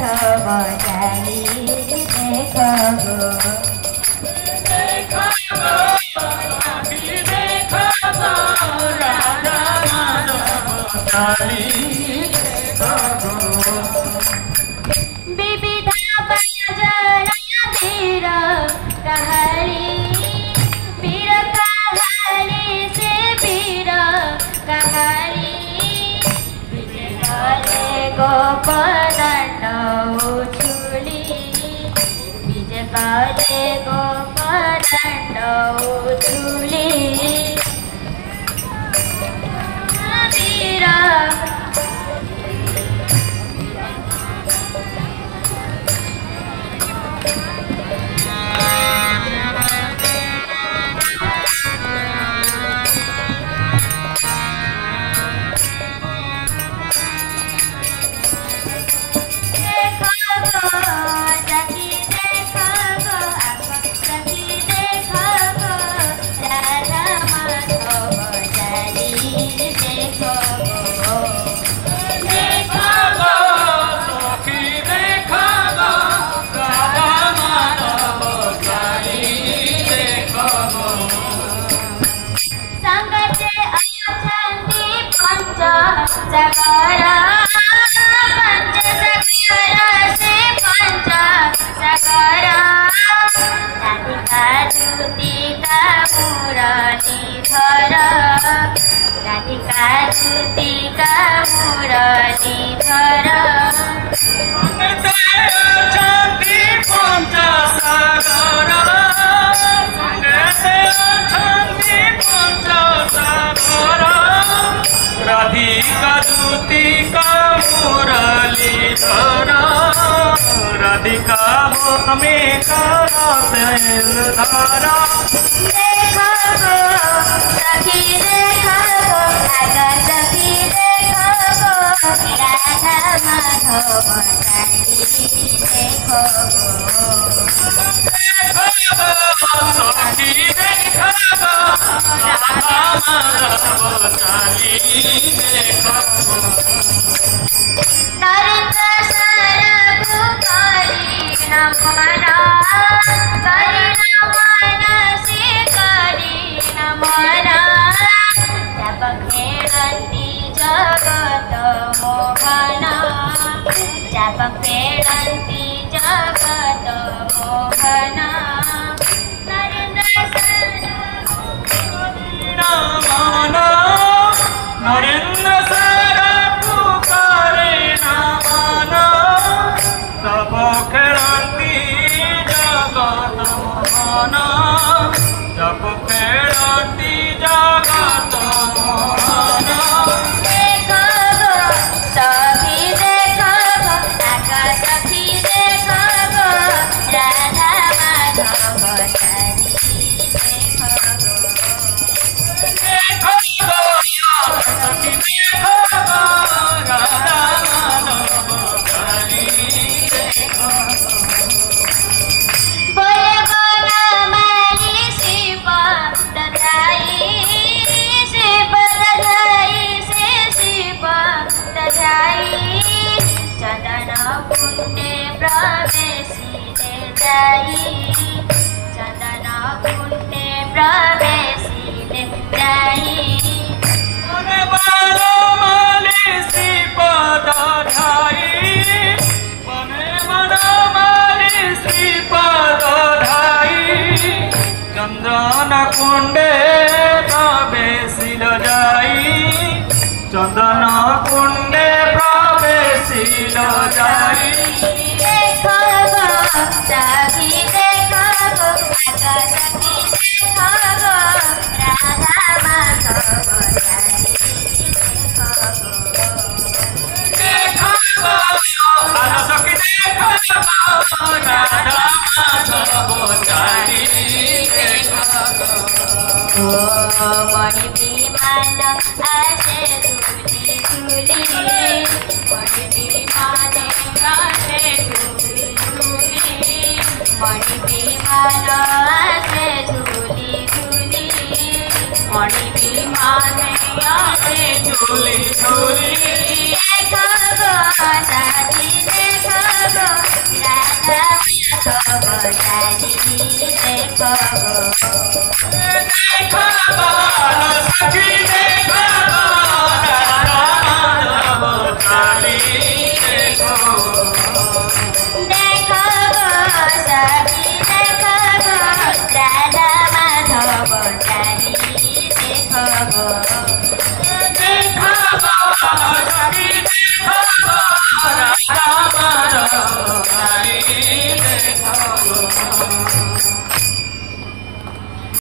माधव जाली देखो विविधा बजरा वीर कहली वीर कहली से वीर कहली विजय करे गोपदंड उछुली विजय करे गोपदंड उछुली राधिका हमें धारा देखो सखी देखो सखी देखो राधा माधव जाली देखो सखी देखो राधा माधव जाली देखो नरेंद्र नमना से करी नमना जप खेलती जगत मोहना जप खेलती जगत मोहना नरेंद्र सर पुकारे नमना सब खेलती जगत मोहना जब खेलती जगत मोहना देखो सखी देखो सखी देखो राधा माधव जाली देखो सखी देखो राधा माधव जाली बोले बोला माली शिव दधाई शिव दधाई से शिव दधाई चंदन कुंडे प्रवेशिले जाई चंदन कुंडे प्रवेशिले जाई मने बालो माली शिव दधाई मने मनो माली शिव दधाई चंदन कुंडे प्रवेशिल जाई चंदन कुंडे प्रवेशिल जाई देखो सखी देखो सखी देखो राधा माधव जाली देखो आजा सखी देखो राधा माधव जाली मणि विमान आसे झूली झूली मणि विमान आसे झूली झूली मणि विमान आसे झूली झूली मणि विमान आसे झूली झूली देखो साथी देखो देखा बालो सखी देखा बालो राधा माधव चाली